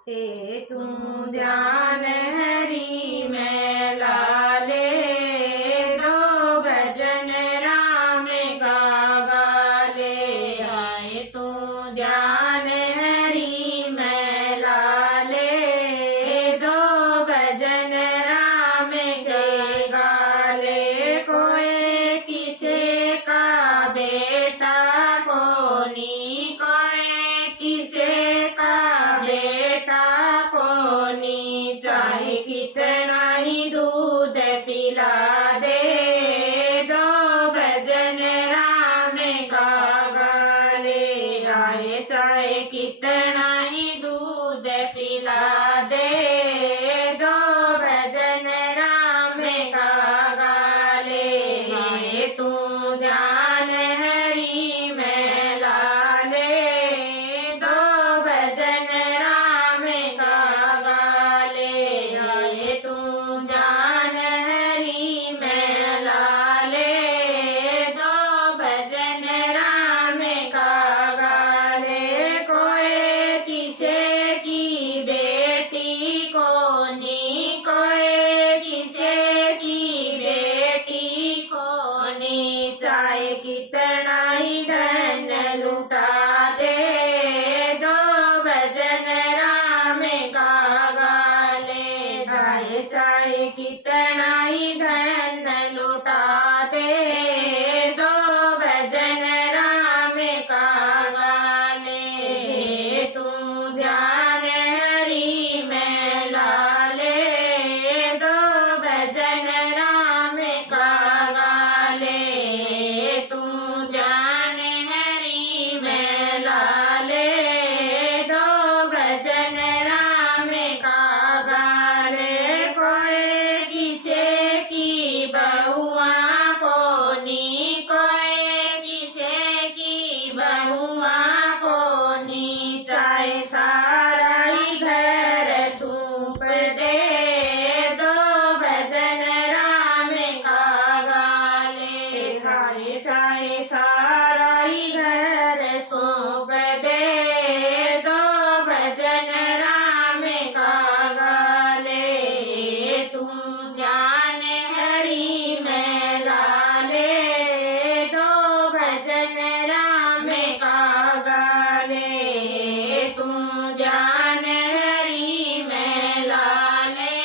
हे तू ध्यान हरि में लाले, दो भजन राम का गाले। आए तू ध्यान हरि में लाले, दो भजन राम के गाले। कोई किसे का बेटा कोनी, कोई किसे का बेटा कोनी। चाहे कितना ही दूध पिला दे, दो भजन राम का गाले। आए चाहे कितना ही दूध पिला दे, दो भजन राम का गाले। आए तू ध्यान हरि में लाले, दो भजन राम का गाले। आए तू ध्यान हरि में लाले, दो भजन राम का गाले। कोई किसे की बेटी कोनी, कोई किसे की बेटी कोनी। चाहे कितना ही धन लुटा दे, दो भजन राम का गाले। चाहे चाहे कितना ही धन लुटा दे, दो भजन राम का गाले। हे तू ध्यान हरि में लाले, दो भजन राम का गाले। तू ध्यान हरि में लाले, दो भजन राम का गाले। कोई किसे की बहुआ कोनी, कोई किसे की बहुआ कोनी। चाहे सारा ही घर सूप दे, दो भजन राम का गाले। चाहे चाहे सारा ही घर सौंप दे, दो भजन राम का गाले। तू ध्यान हरि में लाले, दो भजन राम का गाले। तू ध्यान हरि में लाले,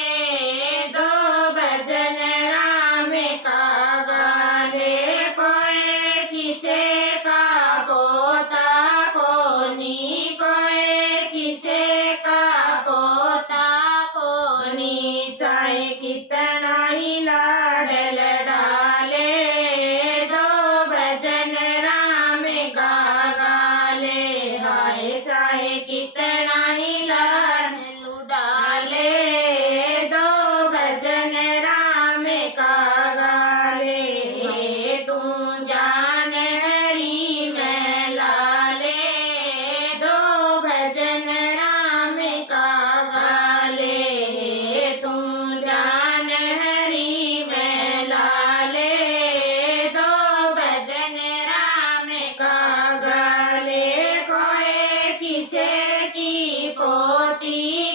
दो भजन राम का गाले। कोई किसे का पोता कोनी, कोई किसे का पोता कोनी। चाहे कितना ही लाड लडाले, दो भजन राम का गाले। हाय चाहे कितना ही लाड लुडाले, दो भजन राम का गाले। हे तू ध्यान हरि में लाले, दो भजन राम का गाले। हे तू ध्यान हरि में लाले, दो भजन राम का गाले। कोई किसे की पोती